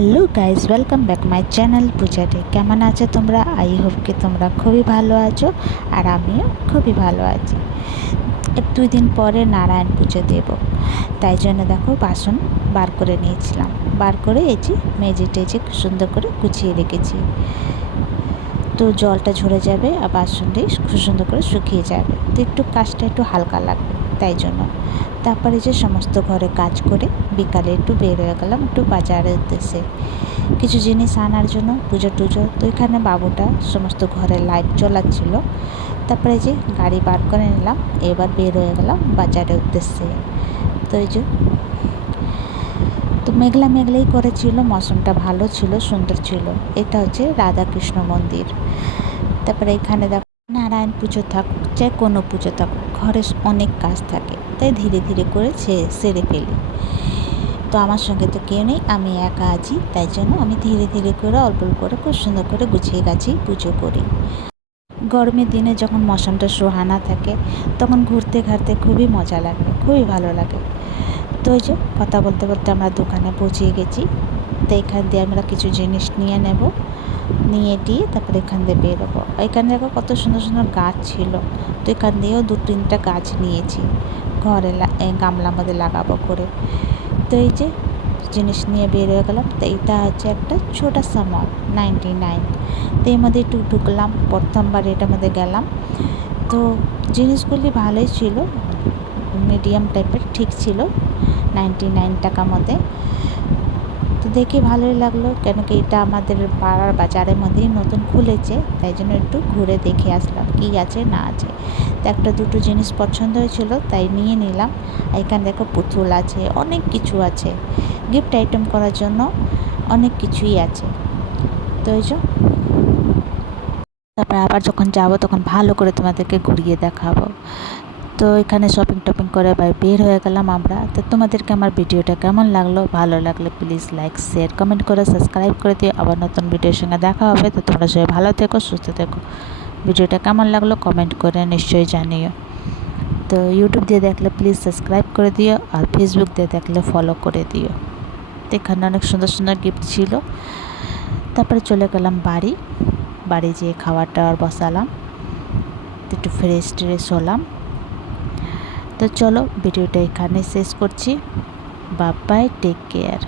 Hello guys, welcome back my channel পূজাতে। কেমন আছো তোমরা? আই হোপ কি তোমরা খুবই ভালো আছো, আর আমিও খুবই ভালো আছি। 2 দিন পরে নারায়ণ পুজো দেব, তাই জন্য দেখো বাসন বার করে নিয়েছিলাম। বার করে এই যে মেজে টেজে সুন্দর করে গুছিয়ে রেখেছি। তো জলটা ঝরে যাবে আর বাসনটি খুব সুন্দর করে শুকিয়ে যাবে, তো একটু কাজটা একটু হালকা লাগবে, তাই জন্য। তারপরে যে সমস্ত ঘরে কাজ করে বিকালে একটু বের হয়ে গেলাম একটু বাজারের উদ্দেশ্যে কিছু জিনিস আনার জন্য, পুজো টুজো। তো এখানে বাবুটা সমস্ত ঘরে লাইট জ্বলাচ্ছিল। তারপরে যে গাড়ি বার করে নিলাম, এবার বের হয়ে গেলাম বাজারের উদ্দেশ্যে। তো এই যে তো মেঘলা মেঘলাই করেছিল, মৌসুমটা ভালো ছিল, সুন্দর ছিল। এটা হচ্ছে রাধাকৃষ্ণ মন্দির। তারপরে এখানে দেখো নারায়ণ পুজো থাকুক চাই কোনো পুজো থাকুক, ঘরে অনেক কাজ থাকে, তাই ধীরে ধীরে করে সেরে ফেলি। তো আমার সঙ্গে তো কেউ নেই, আমি একা আছি, তাই জন্য আমি ধীরে ধীরে করে অল্প করে খুব সুন্দর করে গুছিয়ে গাছি পুজো করি। গরমের দিনে যখন মৌসুমটা সুহানা থাকে, তখন ঘুরতে ঘাড়তে খুবই মজা লাগে, খুবই ভালো লাগে। তো ওই যে কথা বলতে বলতে আমরা দোকানে পৌঁছে গেছি। তো এখান দিয়ে আমরা কিছু জিনিস নিয়ে নেব, নিয়ে দিয়ে তারপরে এখান দিয়ে বেরোবো। এখানে দেখো কত সুন্দর সুন্দর গাছ ছিল, তো এখান দিয়েও 2-3টা গাছ নিয়েছি, ঘরে গামলার মধ্যে লাগাবো করে। তো এই যে জিনিস নিয়ে বের হয়ে গেলাম। তো এইটা হচ্ছে একটা ছোটা সা মল, 99। তো এর মধ্যে একটু ঢুকলাম, প্রথমবার এটার মধ্যে গেলাম। তো জিনিসগুলি ভালোই ছিল, মিডিয়াম টাইপের, ঠিক ছিল, 99 টাকার মধ্যে। তো দেখে ভালোই লাগলো, কেন কি এটা আমাদের পাড়ার বাজারের মধ্যেই নতুন খুলেছে, তাই জন্য একটু ঘুরে দেখে আসলাম কী আছে না আছে। তো একটা দুটো জিনিস পছন্দ হয়েছিল, তাই নিয়ে নিলাম। এখানে দেখো পুতুল আছে, অনেক কিছু আছে, গিফট আইটেম করার জন্য অনেক কিছুই আছে। তো এই যে তারপরে আবার যখন যাব তখন ভালো করে তোমাদেরকে ঘুরিয়ে দেখাবো। তো এখানে শপিং টপিং করে বের হয়ে গেলাম আমরা। তো তোমাদেরকে আমার ভিডিওটা কেমন লাগলো? ভালো লাগলে প্লিজ লাইক শেয়ার কমেন্ট করে সাবস্ক্রাইব করে দিও। আবার নতুন ভিডিওর সঙ্গে দেখা হবে। তো তোমরা সবাই ভালো থেকো, সুস্থ থেকো। ভিডিওটা কেমন লাগলো কমেন্ট করে নিশ্চয়ই জানিও। তো ইউটিউব দিয়ে দেখলে প্লিজ সাবস্ক্রাইব করে দিও, আর ফেসবুক দিয়ে দেখলে ফলো করে দিও। তো এখানে অনেক সুন্দর সুন্দর গিফট ছিল। তারপরে চলে গেলাম বাড়ি যেয়ে খাবার টাওয়ার বসালাম, একটু ফ্রেশ ট্রেশ হলাম। তো চলো ভিডিওটা এখানে শেষ করছি। Bye bye, take care.